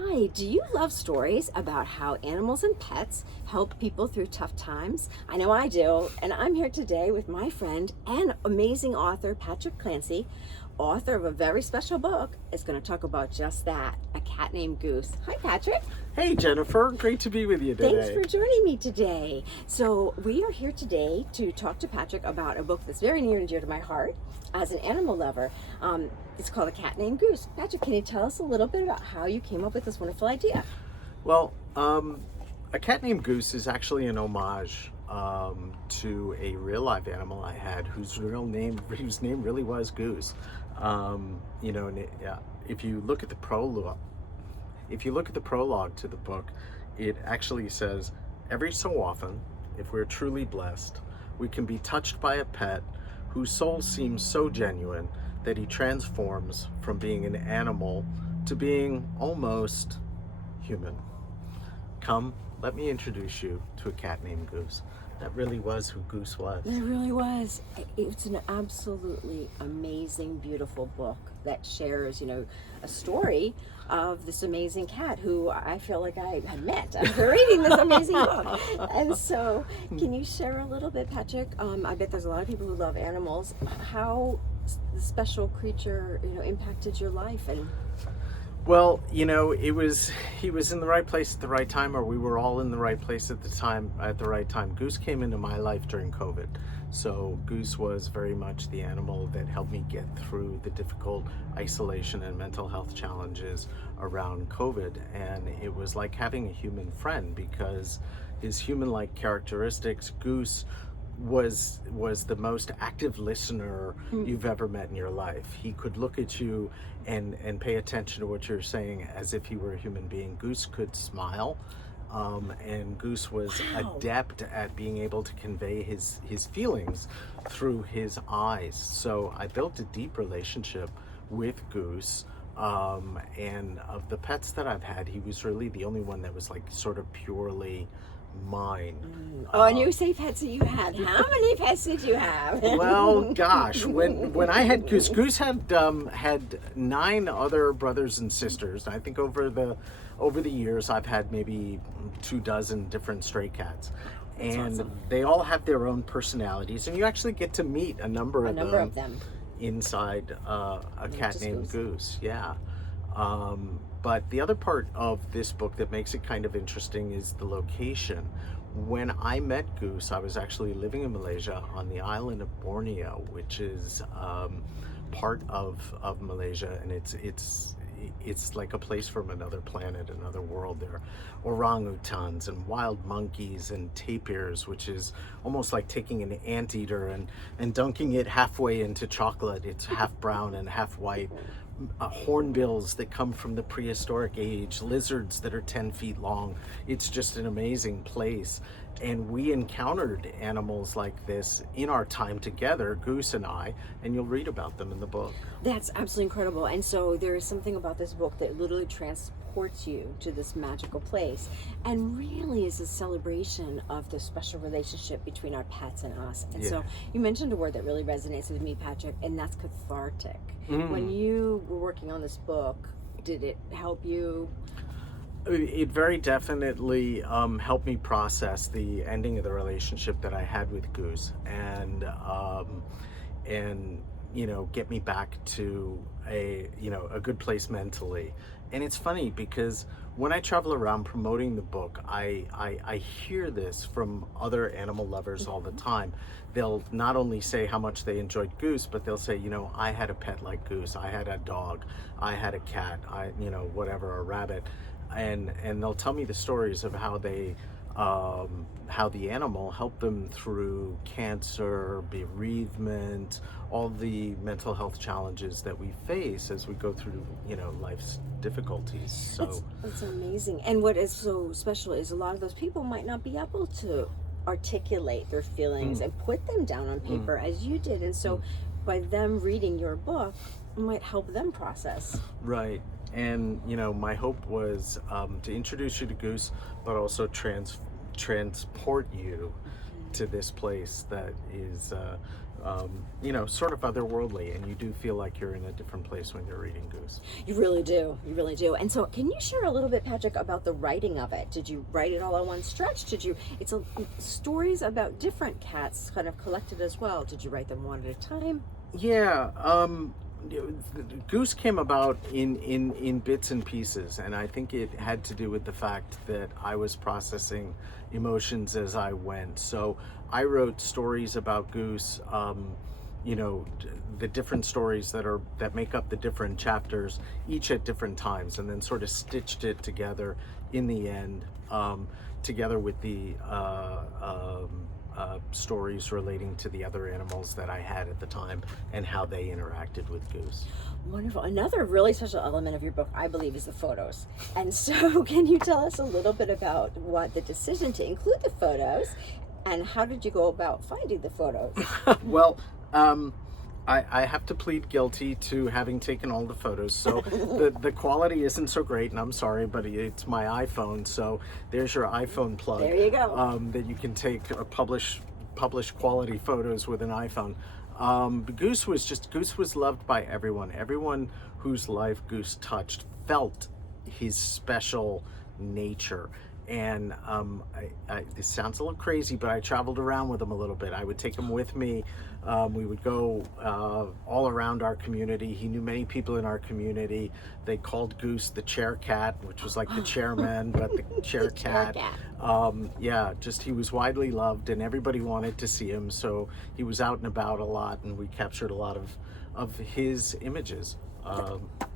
Hi, do you love stories about how animals and pets help people through tough times? I know I do, and I'm here today with my friend and amazing author Patrick Clancey, author of a very special book. Is going to talk about just that, A Cat Named Goose. Hi, Patrick. Hey, Jennifer. Great to be with you today. Thanks for joining me today. So we are here today to talk to Patrick about a book that's very near and dear to my heart as an animal lover. It's called A Cat Named Goose. Patrick, can you tell us a little bit about how you came up with this wonderful idea? Well, A Cat Named Goose is actually an homage to a real live animal I had whose name really was Goose. If you look at the prologue, to the book, it actually says, every so often, if we're truly blessed, we can be touched by a pet whose soul seems so genuine that he transforms from being an animal to being almost human. Come, let me introduce you to A Cat Named Goose. That really was who Goose was. It really was. It's an absolutely amazing, beautiful book that shares, a story of this amazing cat who I feel like I had met after reading this amazing book. And so, can you share a little bit, Patrick? I bet there's a lot of people who love animals. How the special creature, impacted your life and. Well, he was in the right place at the right time, or we were all in the right place at the right time. Goose came into my life during COVID. So Goose was very much the animal that helped me get through the difficult isolation and mental health challenges around COVID. And it was like having a human friend because his human-like characteristics, Goose was the most active listener you've ever met in your life. He could look at you and pay attention to what you're saying as if he were a human being. Goose could smile, and Goose was adept at being able to convey his feelings through his eyes. So I built a deep relationship with Goose. And of the pets that I've had, he was really the only one that was like sort of purely mine. And you say pets that you had. How many pets did you have? Well, gosh, when I had Goose had 9 other brothers and sisters. I think over the years I've had maybe 24 different stray cats. And awesome. They all have their own personalities, and you actually get to meet a number of them inside A Cat Named Goose. Yeah. But the other part of this book that makes it kind of interesting is the location. When I met Goose, I was actually living in Malaysia on the island of Borneo, which is part of Malaysia, and it's like a place from another planet, another world. There are orangutans and wild monkeys and tapirs, which is almost like taking an anteater and dunking it halfway into chocolate. It's half brown and half white. Hornbills that come from the prehistoric age, lizards that are 10 feet long. It's just an amazing place. And we encountered animals like this in our time together, Goose and I, and you'll read about them in the book. That's absolutely incredible. And so there is something about this book that literally transports you to this magical place and really is a celebration of the special relationship between our pets and us. And so you mentioned a word that really resonates with me, Patrick, and that's cathartic. When you were working on this book, did it help you? It very definitely helped me process the ending of the relationship that I had with Goose, and get me back to a good place mentally. And it's funny because when I travel around promoting the book, I hear this from other animal lovers all the time. They'll not only say how much they enjoyed Goose, but they'll say, I had a pet like Goose, I had a dog, I had a cat, a rabbit. And they'll tell me the stories of how they how the animal helped them through cancer, bereavement, all the mental health challenges that we face as we go through life's difficulties. So that's amazing. And what is so special is a lot of those people might not be able to articulate their feelings and put them down on paper as you did, and so by them reading your book might help them process. Right. And my hope was to introduce you to Goose, but also transport you to this place that is you know, sort of otherworldly, and you do feel like you're in a different place when you're reading Goose. You really do. You really do. And so can you share a little bit, Patrick, about the writing of it? Did you write it all in one stretch? It's stories about different cats kind of collected as well. Did you write them one at a time? Yeah, Goose came about in bits and pieces, and I think it had to do with the fact that I was processing emotions as I went. So I wrote stories about Goose, you know, the different stories that make up the different chapters, each at different times, and then sort of stitched it together in the end, together with the stories relating to the other animals that I had at the time and how they interacted with Goose. Wonderful. Another really special element of your book, I believe, is the photos. And so can you tell us a little bit about what the decision to include the photos, and how did you go about finding the photos? Well, I have to plead guilty to having taken all the photos, so the quality isn't so great, and I'm sorry, but it's my iPhone, so there's your iPhone plug. There you go. That you can take publish quality photos with an iPhone. Goose was loved by everyone. Everyone whose life Goose touched felt his special nature. And this sounds a little crazy, but I traveled around with him a little bit. I would take him with me. We would go all around our community. He knew many people in our community. They called Goose the chair cat, which was like the chairman, but the chair cat. Yeah, just he was widely loved, and everybody wanted to see him. So he was out and about a lot, and we captured a lot of his images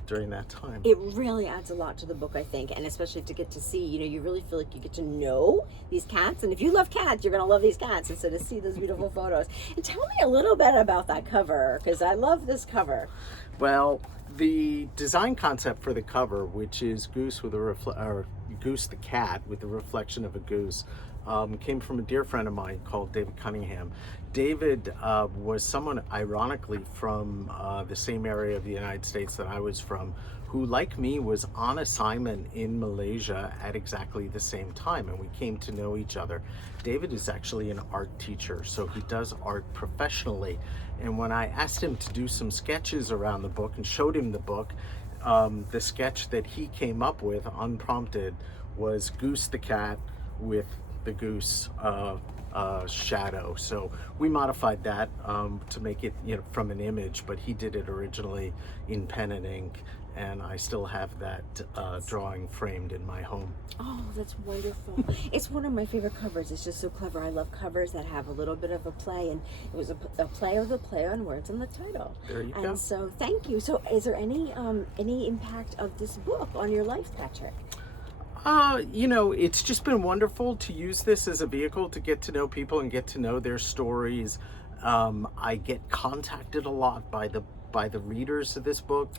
during that time. It really adds a lot to the book, I think, and especially to get to see, you know, you really feel like you get to know these cats, and if you love cats, you're going to love these cats, and so to see those beautiful photos. And tell me a little bit about that cover, because I love this cover. Well, the design concept for the cover, which is Goose with Goose the cat with the reflection of a goose, came from a dear friend of mine called David Cunningham. David was someone, ironically, from the same area of the United States that I was from, who, like me, was on assignment in Malaysia at exactly the same time, and we came to know each other. David is actually an art teacher, so he does art professionally, and when I asked him to do some sketches around the book and showed him the book, the sketch that he came up with, unprompted, was Goose the cat with the goose shadow. So we modified that to make it, you know, from an image, but he did it originally in pen and ink, and I still have that drawing framed in my home. Oh, that's wonderful. It's one of my favorite covers. It's just so clever. I love covers that have a little bit of a play, and it was a play of the play on words in the title. There you go. And so thank you. So is there any impact of this book on your life, Patrick? You know, it's just been wonderful to use this as a vehicle to get to know people and get to know their stories. I get contacted a lot by the readers of this book.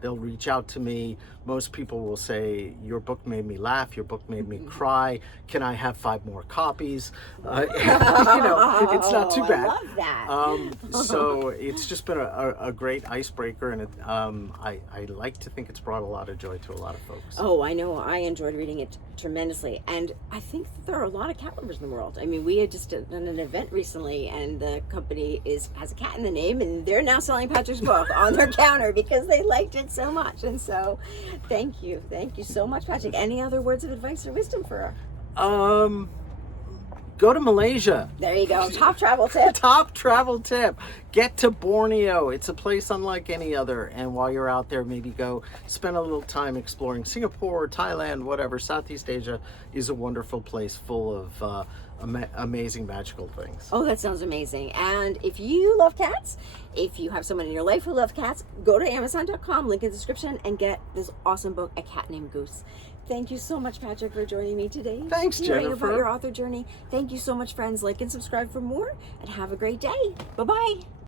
They'll reach out to me. Most people will say, your book made me laugh, your book made me cry, can I have 5 more copies? You know, it's not too bad. I love that. So it's just been a great icebreaker, and I like to think it's brought a lot of joy to a lot of folks. Oh, I know. I enjoyed reading it tremendously, and I think that there are a lot of cat lovers in the world. I mean, we had just done an event recently, and the company has a cat in the name, and they're now selling Patrick's book on their counter because they liked it so much. And so thank you so much, Patrick. Any other words of advice or wisdom for her? Go to Malaysia. There you go. Top travel tip. Top travel tip. Get to Borneo. It's a place unlike any other. And while you're out there, maybe go spend a little time exploring Singapore, Thailand, whatever. Southeast Asia is a wonderful place full of amazing, magical things. Oh, that sounds amazing. And if you love cats, if you have someone in your life who loves cats, go to Amazon.com, link in the description, and get this awesome book, A Cat Named Goose. Thank you so much, Patrick, for joining me today. Thanks, Hearing Jennifer. about your author journey. Thank you so much, friends. Like and subscribe for more, and have a great day. Bye-bye.